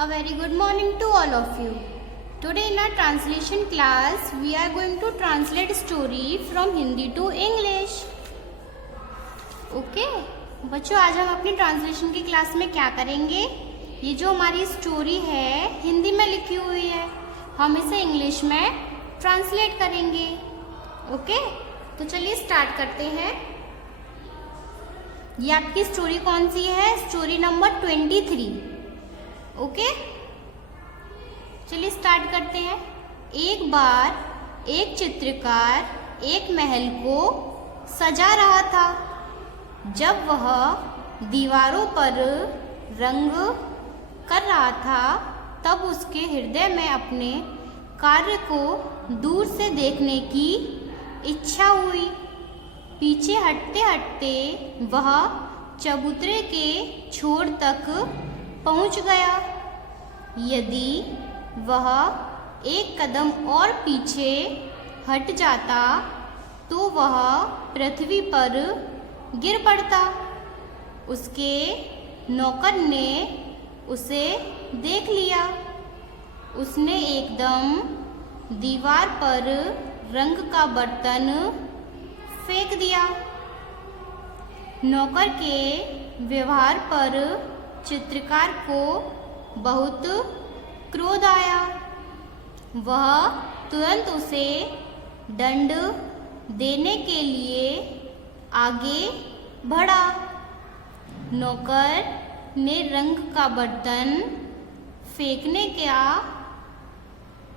A very good morning to all of you. Today in our translation class, we are going to translate story from Hindi to English. Okay? बच्चों, आज हम अपनी translation की class में क्या करेंगे? ये जो हमारी स्टोरी है हिंदी में लिखी हुई है, हम इसे इंग्लिश में ट्रांसलेट करेंगे. ओके? तो चलिए स्टार्ट करते हैं. ये आपकी स्टोरी कौन सी है? Story number 23. ओके, चलिए स्टार्ट करते हैं. एक बार एक चित्रकार एक महल को सजा रहा था. जब वह दीवारों पर रंग कर रहा था तब उसके हृदय में अपने कार्य को दूर से देखने की इच्छा हुई. पीछे हटते हटते वह चबूतरे के छोर तक पहुंच गया. यदि वह एक कदम और पीछे हट जाता तो वह पृथ्वी पर गिर पड़ता. उसके नौकर ने उसे देख लिया. उसने एकदम दीवार पर रंग का बर्तन फेंक दिया. नौकर के व्यवहार पर चित्रकार को बहुत क्रोध आया. वह तुरंत उसे दंड देने के लिए आगे बढ़ा. नौकर ने रंग का बर्तन फेंकने का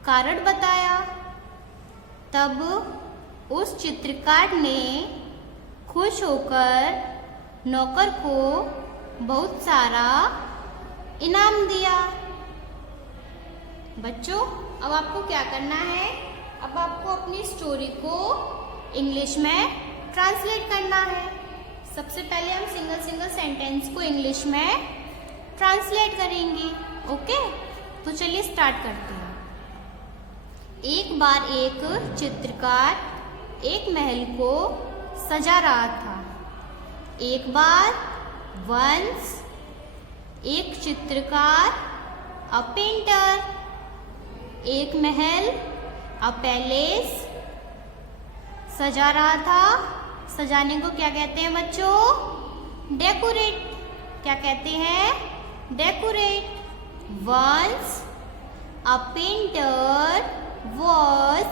कारण बताया. तब उस चित्रकार ने खुश होकर नौकर को बहुत सारा इनाम दिया. बच्चों, अब आपको क्या करना है? अब आपको अपनी स्टोरी को इंग्लिश में ट्रांसलेट करना है. सबसे पहले हम सिंगल सेंटेंस को इंग्लिश में ट्रांसलेट करेंगे. ओके, तो चलिए स्टार्ट करते हैं. एक बार एक चित्रकार एक महल को सजा रहा था. एक बार, वंस, एक चित्रकार, अ पेंटर, एक महल, अ पैलेस सजा रहा था. सजाने को क्या कहते हैं बच्चों? डेकोरेट. क्या कहते हैं? Decorate. Once a painter was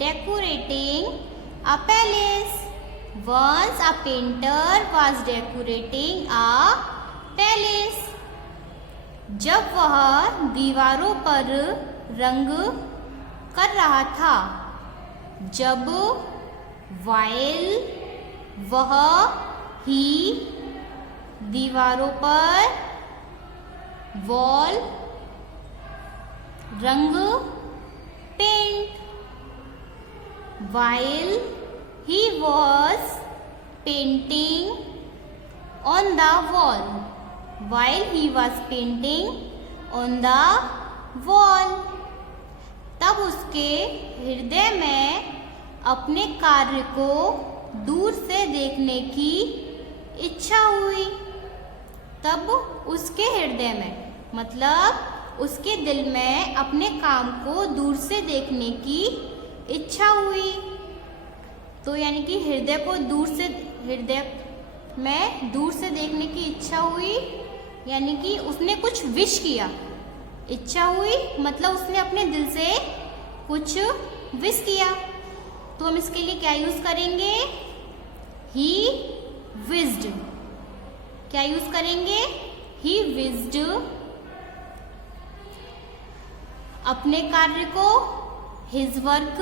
decorating a palace. Once a painter was decorating a palace. जब वह दीवारों पर रंग कर रहा था. जब, while, वह ही दीवारों पर, वॉल, रंग, paint. While he was painting on the wall. While he was painting on the wall. तब उसके हृदय में अपने कार्य को दूर से देखने की इच्छा हुई. तब उसके हृदय में मतलब उसके दिल में अपने काम को दूर से देखने की इच्छा हुई. तो यानी कि हृदय में दूर से देखने की इच्छा हुई, यानी कि उसने कुछ विश किया. इच्छा हुई मतलब उसने अपने दिल से कुछ विश किया. तो हम इसके लिए क्या यूज करेंगे? He wished. क्या यूज करेंगे? He wished. अपने कार्य को, हिज वर्क,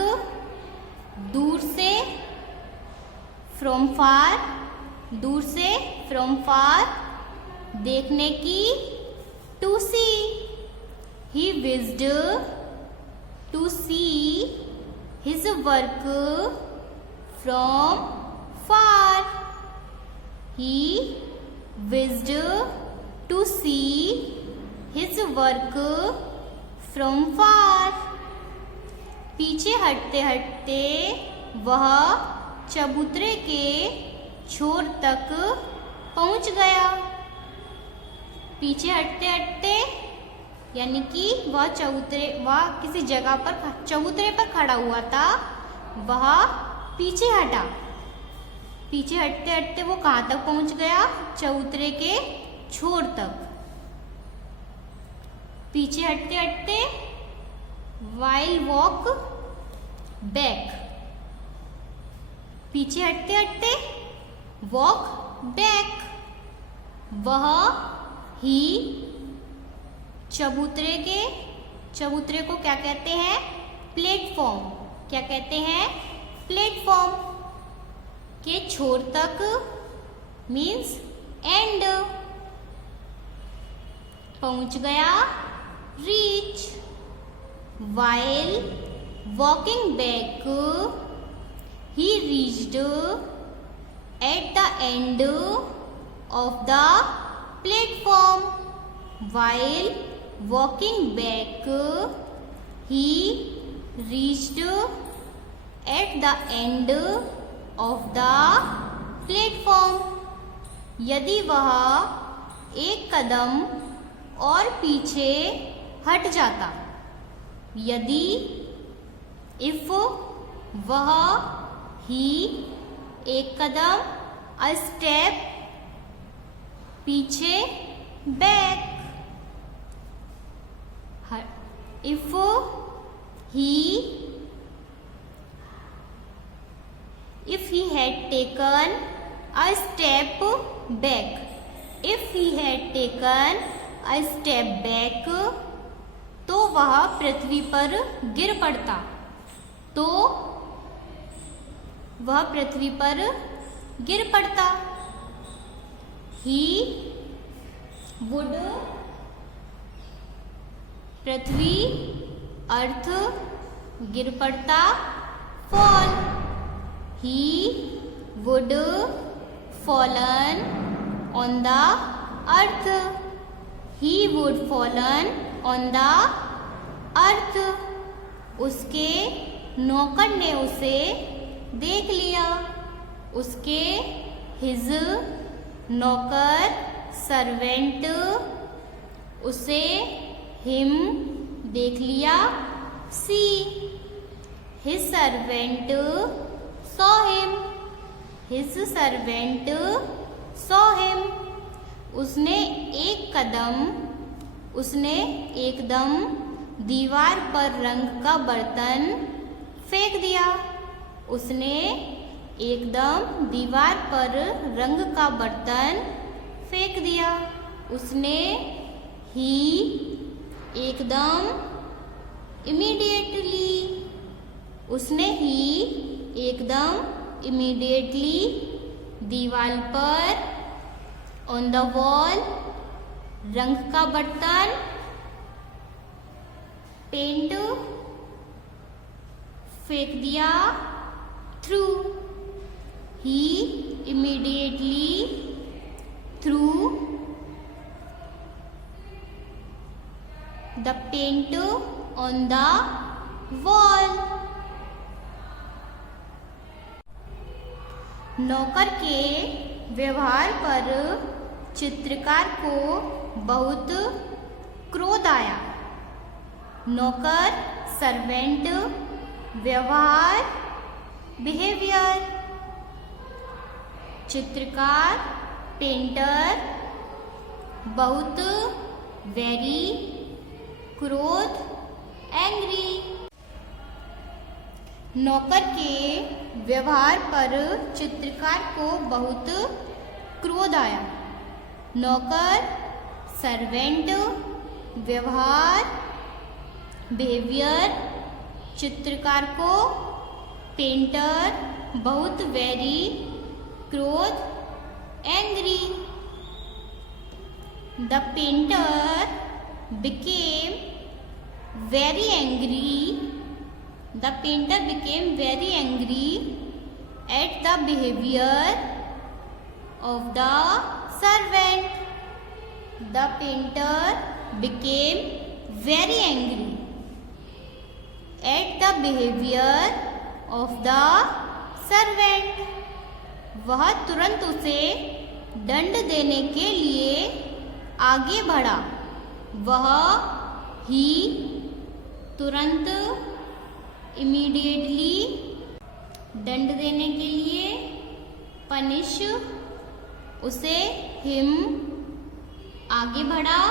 दूर से, फ्रॉम फार, दूर से, फ्रॉम फार, देखने की, to see. He wished to see his work from far. He wished to see his work from far. पीछे हटते हटते वह चबूतरे के छोर तक पहुंच गया. पीछे हटते हटते यानी कि वह किसी जगह पर चबूतरे पर खड़ा हुआ था, वह पीछे हटा। पीछे हटते हटते वो कहाँ तक पहुंच गया? चबूतरे के छोर तक। पीछे हटते हटते while walk back, पीछे हटते हटते walk back, वह ही चबूतरे को क्या कहते हैं? प्लेटफॉर्म। क्या कहते हैं? प्लेटफॉर्म के छोर तक मीन्स एंड पहुंच गया, reach. while walking back he reached at the end of the platform. while walking back he reached at the end of the platform. यदि वह एक कदम और पीछे हट जाता, यदि इफ वह ही एक कदम, अ स्टेप पीछे, back. If he had taken a step back, if he had taken a step back, तो वह पृथ्वी पर गिर पड़ता, तो वह पृथ्वी पर गिर पड़ता। ही वुड, पृथ्वी अर्थ, गिर पड़ता, fall. He would fallen on the earth, he would fallen on the earth. उसके नौकर ने उसे देख लिया, उसके हिज नौकर, सर्वेंट, उसे हिम देख लिया, see his servant saw him, his servant saw him. उसने एकदम दीवार पर रंग का बर्तन फेंक दिया, उसने एकदम दीवार पर रंग का बर्तन फेंक दिया। उसने ही एकदम, इमीडिएटली, उसने ही एकदम इमीडिएटली दीवार पर, ऑन द वॉल, रंग का बर्तन, पेंट फेंक दिया, threw. He immediately threw the paint on the wall. नौकर के व्यवहार पर चित्रकार को बहुत क्रोध आया। नौकर, सर्वेंट, व्यवहार, बिहेवियर। चित्रकार, पेंटर, बहुत, वेरी, क्रोध, एंग्री। नौकर के व्यवहार पर चित्रकार को बहुत क्रोध आया। नौकर, सर्वेंट, व्यवहार, बिहेवियर, चित्रकार को, पेंटर, बहुत, वेरी, क्रोध, angry. The painter became very angry. The painter became very angry at the behavior of the servant. The painter became very angry at the behavior of the servant. वह तुरंत उसे दंड देने के लिए आगे बढ़ा। वह ही तुरंत, इमीडिएटली दंड देने के लिए, पनिश उसे, हिम आगे बढ़ा,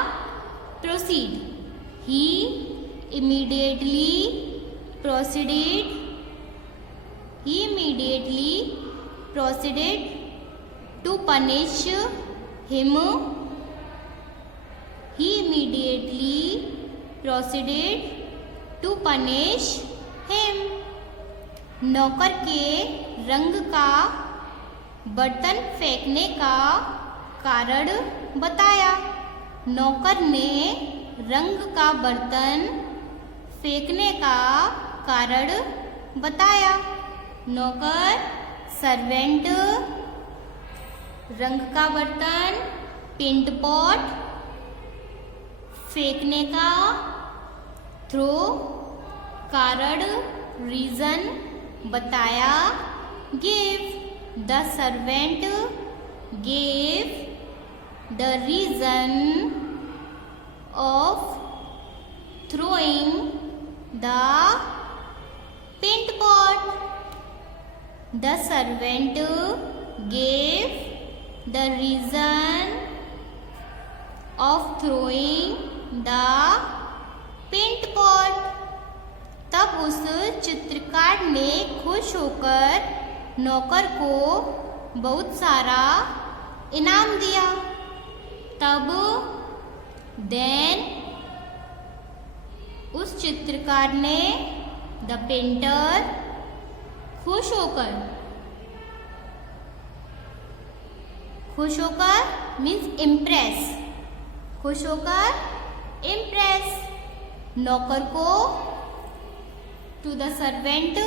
proceed he immediately proceeded, he immediately proceeded to punish him, he immediately proceeded to punish him. नौकर के रंग का बर्तन फेंकने का कारण बताया। नौकर ने रंग का बर्तन फेंकने का कारण बताया। नौकर सर्वेंट रंग का बर्तन, पेंट पॉट फेंकने का, थ्रो कारण, रीजन बताया, give the servant gave the reason of throwing the paint pot. The servant gave the reason of throwing the paint pot. तब उस चित्रकार ने खुश होकर नौकर को बहुत सारा इनाम दिया। तब then उस चित्रकार ने, द पेंटर, खुश होकर मीन्स इम्प्रेस, खुश होकर इम्प्रेस नौकर को, टू द सर्वेंट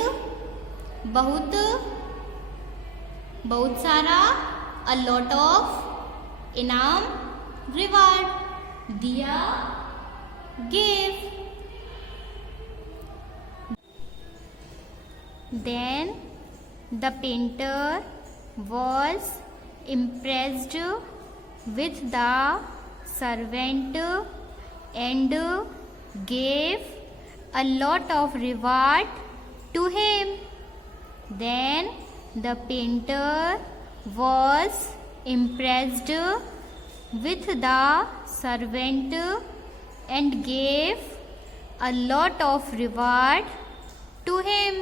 बहुत सारा, अ लॉट ऑफ इनाम, रिवार्ड दिया, give. Then the painter was impressed with the servant and gave a lot of reward to him. Then the painter was impressed with the servant and gave a lot of reward to him.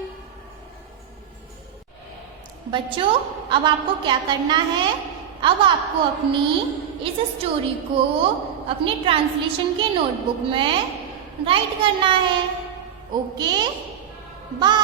बच्चों, अब आपको क्या करना है? अब आपको अपनी इस स्टोरी को अपनी ट्रांसलेशन के नोटबुक में राइट करना है। Okay, bye.